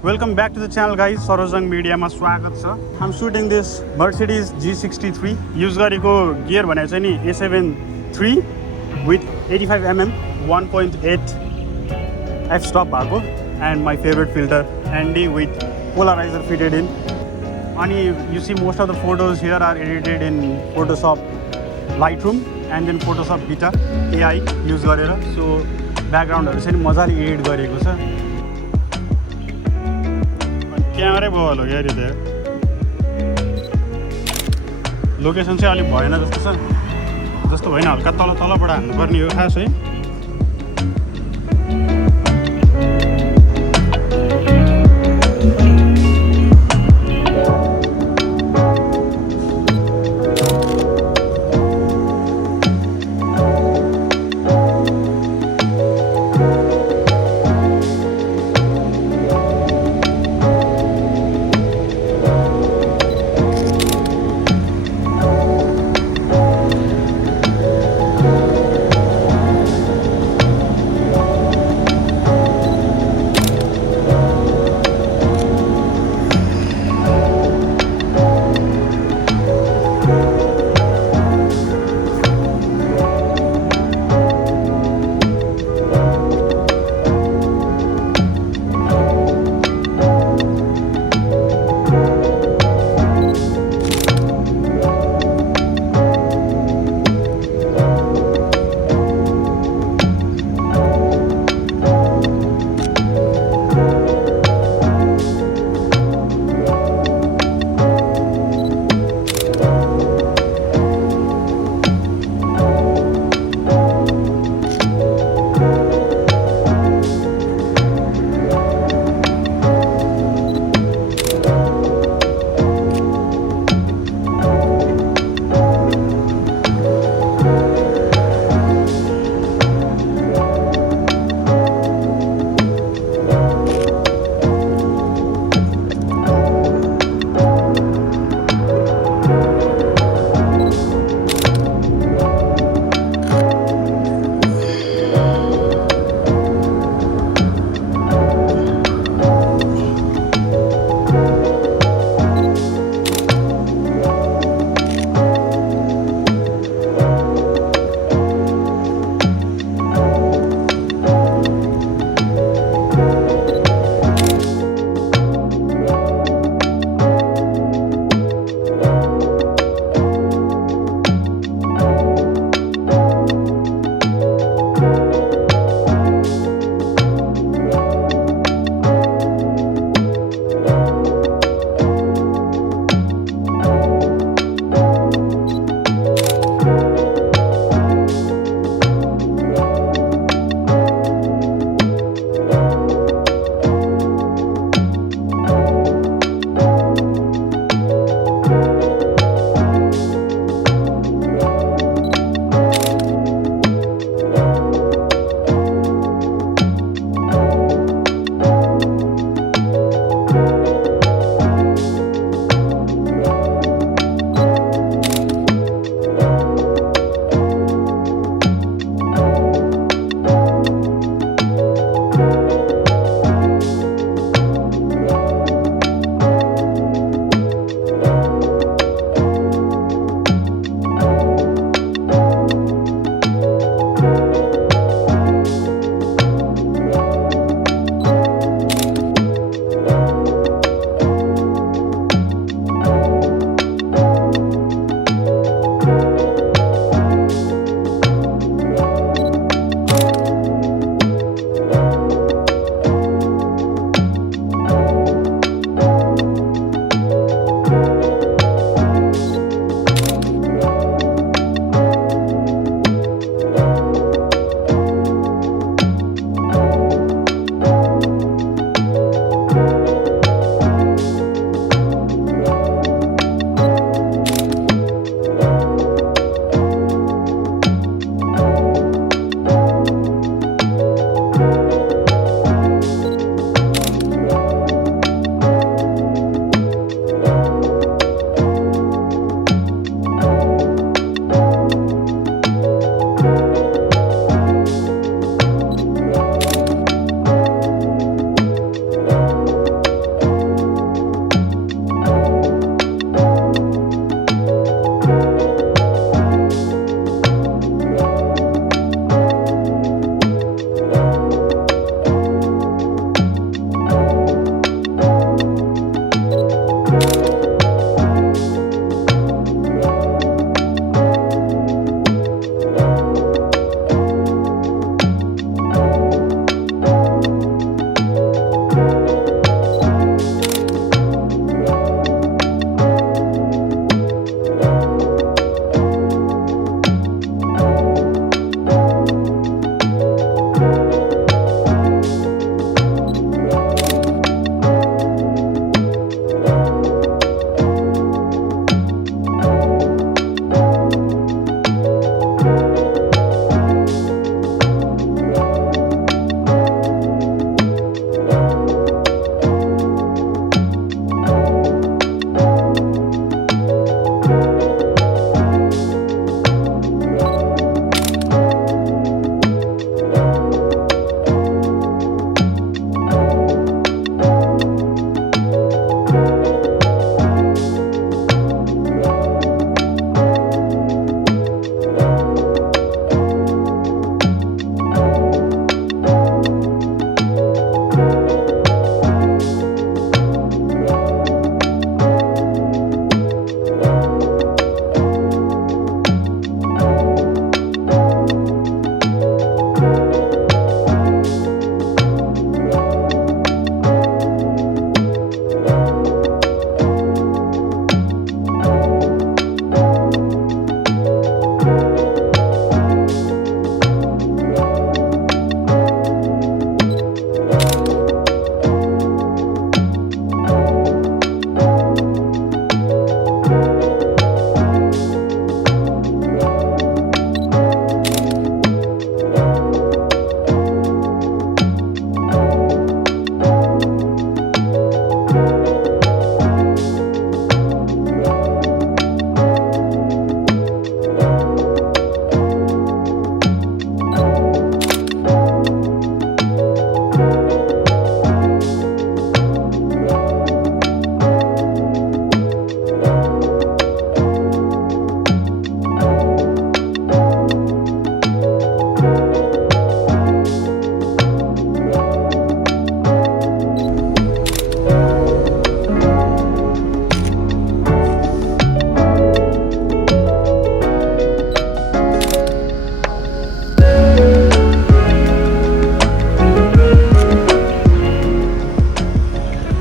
Welcome back to the channel guys. SAROZZJUNG media ma swagat cha. I'm shooting this Mercedes G63 use gareko gear bhane cha ni A7 III with 85 mm 1.8 f-stop bhako and my favorite filter ND with polarizer fitted in. And you see most of the photos here are edited in Photoshop Lightroom and then Photoshop Beta AI use garera. So background haru chai mazale edit gareko cha. क्यामेरै बोल हो क्या यो त लोकेसन चाहिँ अलिक भएन जस्तो छ जस्तो भएन हल्का तलबाट हान्नुपर्ने हो खास है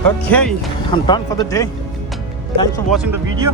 Okay, I'm done for the day. Thanks for watching the video.